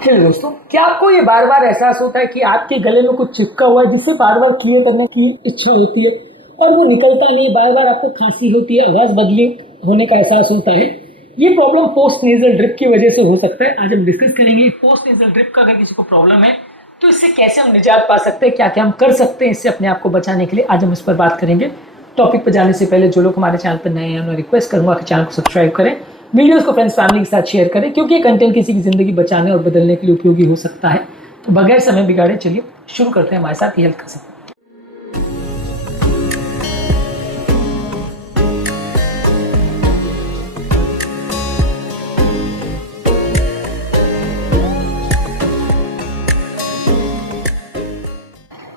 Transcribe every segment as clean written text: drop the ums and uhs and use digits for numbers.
Hello दोस्तों, क्या आपको ये बार बार एहसास होता है कि आपके गले में कुछ चिपका हुआ है जिससे बार बार क्लियर करने की इच्छा होती है और वो निकलता नहीं है? बार बार आपको खांसी होती है, आवाज़ बदली होने का एहसास होता है। ये प्रॉब्लम पोस्ट नेजल ड्रिप की वजह से हो सकता है। आज हम डिस्कस करेंगे पोस्ट नेजल ड्रिप का। अगर किसी को प्रॉब्लम है तो इससे कैसे हम निजात पा सकते हैं, क्या क्या हम कर सकते हैं इससे अपने आप को बचाने के लिए, आज हम इस पर बात करेंगे। टॉपिक पर जाने से पहले जो लोग हमारे चैनल पर नए हैं उन्हें रिक्वेस्ट करूंगा कि चैनल को सब्सक्राइब करें, वीडियोस को फ्रेंड्स फैमिली के साथ शेयर करें, क्योंकि ये कंटेंट किसी की ज़िंदगी बचाने और बदलने के लिए उपयोगी हो सकता है। तो बगैर समय बिगाड़े चलिए शुरू करते हैं हमारे साथ ये हेल्थ का सफर।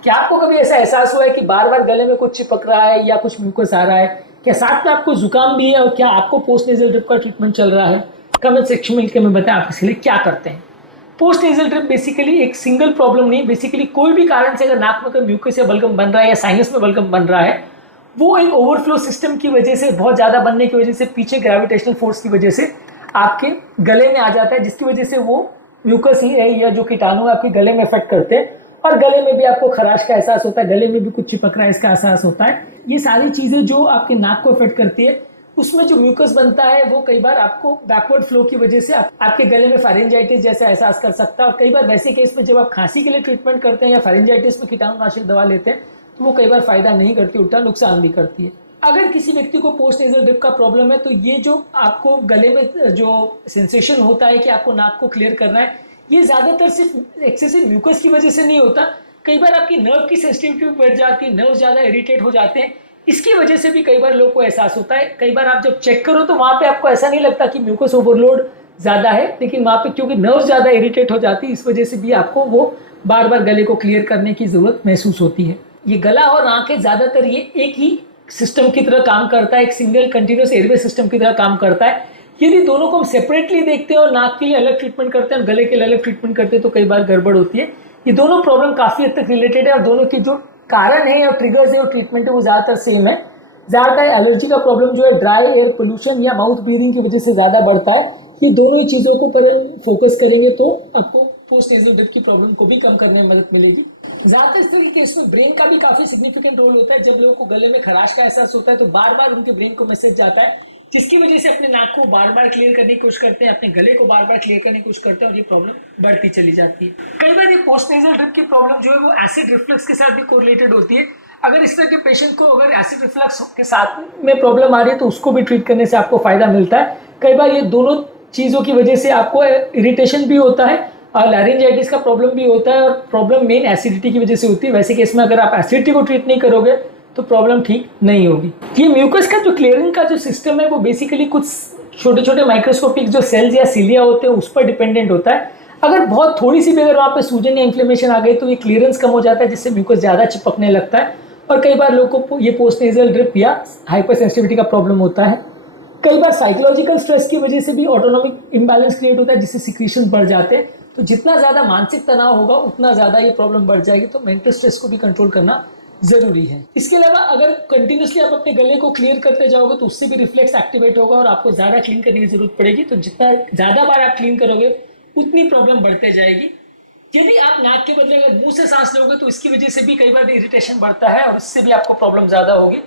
क्या आपको कभी ऐसा एहसास हुआ है कि बार बार गले में कुछ चिपक रहा है या कुछ म्यूकस आ रहा है? क्या साथ में आपको जुकाम भी है और क्या आपको पोस्ट नेजल ड्रिप का ट्रीटमेंट चल रहा है? कमेंट सेक्शन में लिख के मैं बताएं आप इसके लिए क्या करते हैं। पोस्ट नेजल ड्रिप बेसिकली एक सिंगल प्रॉब्लम नहीं, बेसिकली कोई भी कारण से अगर नाक में कोई म्यूकस या बलगम बन रहा है या साइनस में बलगम बन रहा है, वो एक ओवरफ्लो सिस्टम की वजह से, बहुत ज़्यादा बनने की वजह से, पीछे ग्रेविटेशनल फोर्स की वजह से आपके गले में आ जाता है, जिसकी वजह से वो म्यूकस ही है या जो कीटाणु आपके गले में इफेक्ट करते हैं और गले में भी आपको खराश का एहसास होता है, गले में भी कुछ चिपक रहा है इसका एहसास होता है। ये सारी चीज़ें जो आपके नाक को इफेक्ट करती है, उसमें जो म्यूकस बनता है वो कई बार आपको बैकवर्ड फ्लो की वजह से आपके गले में फारेंजाइटिस जैसा एहसास कर सकता है। और कई बार वैसे केस में जब आप खांसी के लिए ट्रीटमेंट करते हैं या फारेंजाइटिस में कीटाणुनाशक दवा लेते हैं तो वो कई बार फायदा नहीं करती, उल्टा नुकसान भी करती है। अगर किसी व्यक्ति को पोस्ट नेजल ड्रिप का प्रॉब्लम है तो ये जो आपको गले में जो सेंसेशन होता है कि आपको नाक को क्लियर करना है, ये ज़्यादातर सिर्फ एक्सेसिव म्यूकस की वजह से नहीं होता। कई बार आपकी नर्व की सेंसिटिविटी बढ़ जाती है, नर्व ज़्यादा इरिटेट हो जाते हैं, इसकी वजह से भी कई बार लोग को एहसास होता है। कई बार आप जब चेक करो तो वहाँ पे आपको ऐसा नहीं लगता कि म्यूकस ओवरलोड ज़्यादा है, लेकिन वहाँ पे क्योंकि नर्व ज़्यादा इरिटेट हो जाती है, इस वजह से भी आपको वो बार बार गले को क्लियर करने की ज़रूरत महसूस होती है। ये गला और आँखें ज़्यादातर ये एक ही सिस्टम की तरह काम करता है, एक सिंगल कंटिन्यूस एयरवे सिस्टम की तरह काम करता है। यदि दोनों को हम सेपरेटली देखते हैं और नाक के लिए अलग ट्रीटमेंट करते हैं और गले के लिए अलग ट्रीटमेंट करते हैं तो कई बार गड़बड़ होती है। ये दोनों प्रॉब्लम काफ़ी हद तक रिलेटेड है और दोनों के जो कारण है और ट्रिगर्स है और ट्रीटमेंट है वो ज़्यादातर सेम है। ज़्यादातर एलर्जी का प्रॉब्लम जो है ड्राई एयर पोल्यूशन या माउथ ब्रीदिंग की वजह से ज़्यादा बढ़ता है। ये दोनों ही चीज़ों को पर फोकस करेंगे तो आपको पोस्ट नेजल ड्रिप की प्रॉब्लम को भी कम करने में मदद मिलेगी। ज़्यादातर इस तरह के केस में ब्रेन का भी काफ़ी सिग्निफिकेंट रोल होता है। जब लोगों को गले में खराश का एहसास होता है तो बार बार उनके ब्रेन को मैसेज जाता है, जिसकी वजह से अपने नाक को बार बार क्लियर करने की कोशिश करते हैं, अपने गले को बार बार क्लियर करने की कोशिश करते हैं और ये प्रॉब्लम बढ़ती चली जाती है। कई बार ये पोस्ट नेजल ड्रिप की प्रॉब्लम जो है वो एसिड रिफ्लक्स के साथ भी कोरिलेटेड होती है। अगर इस तरह के पेशेंट को अगर एसिड रिफ्लक्स के साथ में प्रॉब्लम आ रही है तो उसको भी ट्रीट करने से आपको फायदा मिलता है। कई बार ये दोनों चीज़ों की वजह से आपको इरिटेशन भी होता है और लैरिंजाइटिस का प्रॉब्लम भी होता है और प्रॉब्लम मेन एसिडिटी की वजह से होती है। वैसे केस में अगर आप एसिडिटी को ट्रीट नहीं करोगे तो प्रॉब्लम ठीक नहीं होगी। ये म्यूकस का जो क्लियरिंग का जो सिस्टम है वो बेसिकली कुछ छोटे छोटे माइक्रोस्कोपिक जो सेल्स या सिलिया होते हैं उस पर डिपेंडेंट होता है। अगर बहुत थोड़ी सी भी अगर वहाँ पे सूजन या इन्फ्लेमेशन आ गई तो ये क्लियरेंस कम हो जाता है, जिससे म्यूकस ज़्यादा चिपकने लगता है और कई बार लोगों को ये पोस्ट नेजल ड्रिप या हाइपर सेंसिटिविटी का प्रॉब्लम होता है। कई बार साइकोलॉजिकल स्ट्रेस की वजह से भी ऑटोनॉमिक इम्बैलेंस क्रिएट होता है, जिससे सिक्रीशन बढ़ जाते हैं। तो जितना ज़्यादा मानसिक तनाव होगा उतना ज़्यादा ये प्रॉब्लम बढ़ जाएगी, तो मेंटल स्ट्रेस को भी कंट्रोल करना ज़रूरी है। इसके अलावा अगर कंटिन्यूसली आप अपने गले को क्लियर करते जाओगे तो उससे भी रिफ्लेक्स एक्टिवेट होगा और आपको ज़्यादा क्लीन करने की जरूरत पड़ेगी। तो जितना ज़्यादा बार आप क्लीन करोगे उतनी प्रॉब्लम बढ़ते जाएगी। यदि आप नाक के बदले अगर मुंह से सांस लोगे तो इसकी वजह से भी कई बार इरिटेशन बढ़ता है और इससे भी आपको प्रॉब्लम ज़्यादा होगी।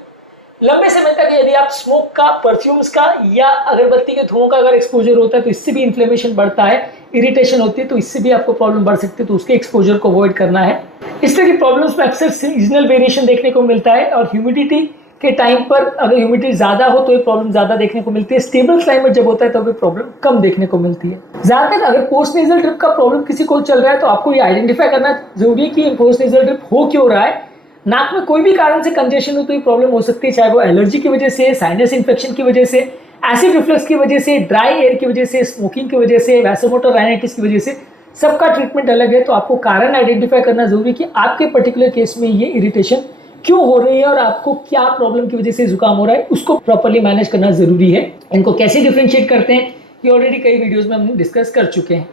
लंबे समय तक यदि आप स्मोक का, परफ्यूम्स का या अगरबत्ती के धुओं का अगर एक्सपोजर होता है तो इससे भी इन्फ्लेमेशन बढ़ता है, इरिटेशन होती है, तो इससे भी आपको प्रॉब्लम बढ़ सकती है। तो उसके एक्सपोजर को अवॉइड करना है। इस तरह की प्रॉब्लम्स में अक्सर सीजनल वेरिएशन देखने को मिलता है और ह्यूमिडिटी के टाइम पर अगर ह्यूमिडिटी ज़्यादा हो तो ये प्रॉब्लम ज़्यादा देखने को मिलती है। स्टेबल क्लाइमेट जब होता है तो ये प्रॉब्लम कम देखने को मिलती है। ज़्यादातर अगर पोस्ट नेजल ड्रिप का प्रॉब्लम किसी को चल रहा है तो आपको ये आइडेंटिफाई करना जरूरी है कि पोस्ट नेजल ड्रिप हो क्यों रहा है। नाक में कोई भी कारण से कंजेशन हो तो ये प्रॉब्लम हो सकती है, चाहे वो एलर्जी की वजह से, साइनस इन्फेक्शन की वजह से, एसिड रिफ्लक्स की वजह से, ड्राई एयर की वजह से, स्मोकिंग की वजह से, वैसोमोटर राइनाइटिस की वजह से। सबका ट्रीटमेंट अलग है, तो आपको कारण आइडेंटिफाई करना जरूरी है कि आपके पर्टिकुलर केस में ये इरिटेशन क्यों हो रही है और आपको क्या प्रॉब्लम की वजह से जुकाम हो रहा है, उसको प्रॉपर्ली मैनेज करना जरूरी है। इनको कैसे डिफ्रेंशिएट करते हैं ये ऑलरेडी कई वीडियोस में हम डिस्कस कर चुके हैं।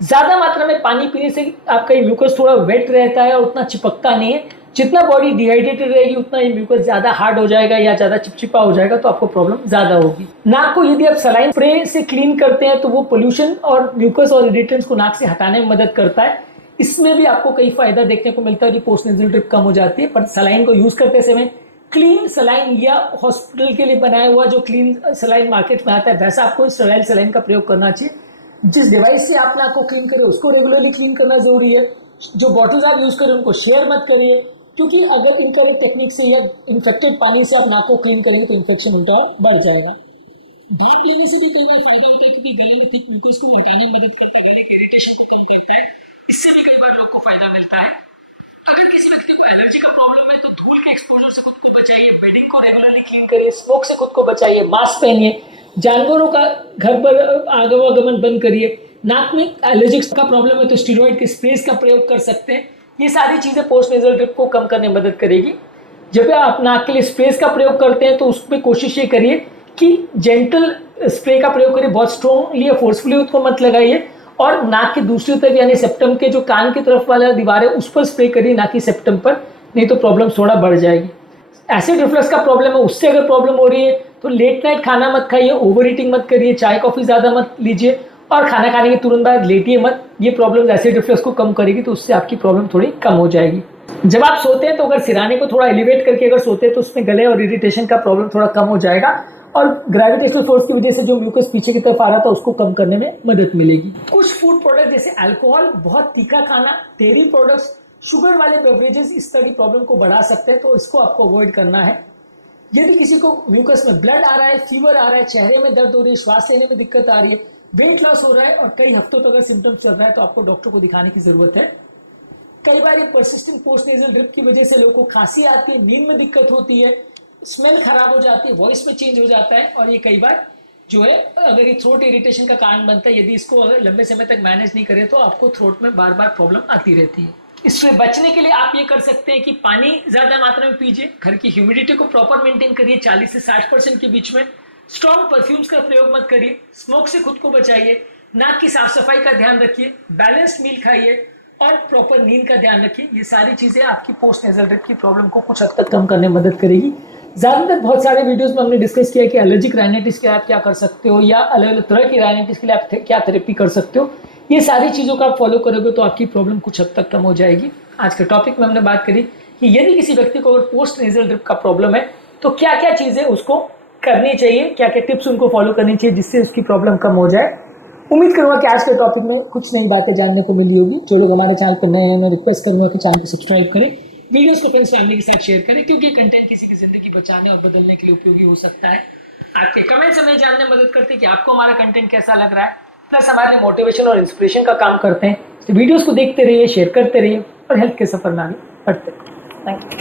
ज़्यादा मात्रा में पानी पीने से आपका म्यूकस थोड़ा वेट रहता है और उतना चिपकता नहीं है। जितना बॉडी डिहाइड्रेटेड रहेगी उतना ये म्यूकस ज्यादा हार्ड हो जाएगा या ज्यादा चिपचिपा हो जाएगा, तो आपको प्रॉब्लम ज्यादा होगी। नाक को यदि आप सलाइन स्प्रे से क्लीन करते हैं तो वो पोल्यूशन और म्यूकस और इरिटेंट्स को नाक से हटाने में मदद करता है। इसमें भी आपको कई फायदा देखने को मिलता है, पोस्ट नेजल ड्रिप कम हो जाती है। पर सलाइन को यूज करते समय क्लीन सलाइन या हॉस्पिटल के लिए बनाया हुआ जो क्लीन सलाइन मार्केट में आता है वैसा आपको स्टेराइल सलाइन का प्रयोग करना चाहिए। जिस डिवाइस से आप नाक को क्लीन करें उसको रेगुलरली क्लीन करना जरूरी है। जो बॉटल्स आप यूज करें उनको शेयर मत करिए, क्योंकि अगर इनकरेक्ट टेक्निक से या इन्फेक्टेड पानी से आप नाक को क्लीन करेंगे तो इन्फेक्शन उल्टा बढ़ जाएगा। भाप लेने से भी कई बार फायदा होता है, क्योंकि गले में थिक म्यूकस को हटाने में मदद करता है, गले के इरिटेशन को कम करता है। इससे भी कई बार लोग को फायदा मिलता है। अगर किसी व्यक्ति को एलर्जी का प्रॉब्लम है तो धूल के एक्सपोजर से खुद को बचाइए, बेडिंग को रेगुलरली क्लीन करिए, स्मोक से खुद को बचाइए, मास्क पहनिए, जानवरों का घर पर आगमन बंद करिए। नाक में एलर्जिक्स का प्रॉब्लम है तो स्टीरॉइड के स्प्रेस का प्रयोग कर सकते हैं। ये सारी चीजें पोस्ट नेजल ड्रिप को कम करने में मदद करेगी। जब आप नाक के लिए स्प्रेस का प्रयोग करते हैं तो उसमें कोशिश ये करिए कि जेंटल स्प्रे का प्रयोग करिए, बहुत स्ट्रॉन्गली या फोर्सफुली उसको मत लगाइए, और नाक के दूसरी तरफ यानी सेप्टम के जो कान की तरफ वाला दीवार है उस पर स्प्रे करिए, ना कि सेप्टम पर, नहीं तो प्रॉब्लम थोड़ा बढ़ जाएगी। एसिड रिफ्लक्स का प्रॉब्लम है, उससे अगर प्रॉब्लम हो रही है तो लेट नाइट खाना मत खाइए, ओवर ईटिंग मत करिए, चाय कॉफी ज्यादा मत लीजिए, और खाना खाने के तुरंत बाद लेटिए मत। ये प्रॉब्लम एसिड रिफ्लक्स को कम करेगी, तो उससे आपकी प्रॉब्लम थोड़ी कम हो जाएगी। जब आप सोते हैं तो अगर सिराने को थोड़ा एलिवेट करके अगर सोते हैं तो उसमें गले और इरिटेशन का प्रॉब्लम थोड़ा कम हो जाएगा, और ग्रेविटेशनल फोर्स की वजह से जो म्यूकस पीछे की तरफ आ रहा था उसको कम करने में मदद मिलेगी। कुछ फूड प्रोडक्ट जैसे अल्कोहल, बहुत तीखा खाना, डेयरी प्रोडक्ट्स, शुगर वाले बेवरेजेस इस तरह की प्रॉब्लम को बढ़ा सकते हैं, तो इसको आपको अवॉइड करना है। यदि किसी को म्यूकस में ब्लड आ रहा है, फीवर आ रहा है, चेहरे में दर्द हो रही है, श्वास लेने में दिक्कत आ रही है, वेट लॉस हो रहा है और कई हफ्तों तक अगर सिम्टम्स चल रहा है, तो आपको डॉक्टर को दिखाने की जरूरत है। कई बार ये परसिस्टेंट पोस्ट नेजल ड्रिप की वजह से लोगों को खांसी आती है, नींद में दिक्कत होती है, स्मेल खराब हो जाती है, वॉइस में चेंज हो जाता है, और ये कई बार जो है अगर ये थ्रोट इरिटेशन का कारण बनता है। यदि इसको अगर लंबे समय तक मैनेज नहीं करें तो आपको थ्रोट में बार बार प्रॉब्लम आती रहती है। इससे बचने के लिए आप ये कर सकते हैं कि पानी ज्यादा मात्रा में पीजिए, घर की ह्यूमिडिटी को प्रॉपर मेंटेन करिए 40 से 60% के बीच में, स्ट्रॉन्ग परफ्यूम्स का प्रयोग मत करिए, स्मोक से खुद को बचाइए, नाक की साफ सफाई का ध्यान रखिए, बैलेंस्ड मील खाइए और प्रॉपर नींद का ध्यान रखिए। ये सारी चीजें आपकी पोस्ट नेजल ड्रिप की प्रॉब्लम को कुछ हद तक कम करने में मदद करेगी। ज्यादातर बहुत सारे वीडियोस में हमने डिस्कस किया कि एलर्जिक राइनाइटिस के लिए आप क्या कर सकते हो, या अलग अलग तरह की राइनाइटिस के लिए आप क्या थेरेपी कर सकते हो। ये सारी चीजों का आप फॉलो करोगे तो आपकी प्रॉब्लम कुछ हद तक कम हो जाएगी। आज के टॉपिक में हमने बात करी कि यदि किसी व्यक्ति को अगर पोस्ट नेजल ड्रिप का प्रॉब्लम है तो क्या क्या चीजें उसको करनी चाहिए, क्या क्या टिप्स उनको फॉलो करनी चाहिए जिससे उसकी प्रॉब्लम कम हो जाए। उम्मीद करूंगा कि आज के टॉपिक में कुछ नई बातें जानने को मिली होगी। जो लोग हमारे चैनल पर नए हैं मैं रिक्वेस्ट करूंगा कि चैनल को सब्सक्राइब करें, वीडियोस को फ्रेंड्स फैमिली के साथ शेयर करें, क्योंकि कंटेंट किसी की जिंदगी बचाने और बदलने के लिए उपयोगी हो सकता है। आपके कमेंट्स हमें जानने में मदद करते हैं कि आपको हमारा कंटेंट कैसा लग रहा है, प्लस हमारे लिए मोटिवेशन और इंस्पिरेशन का काम करते हैं। तो वीडियोस को देखते रहिए, शेयर करते रहिए और हेल्थ के सफर में आगे बढ़ते रहिए। Thank you.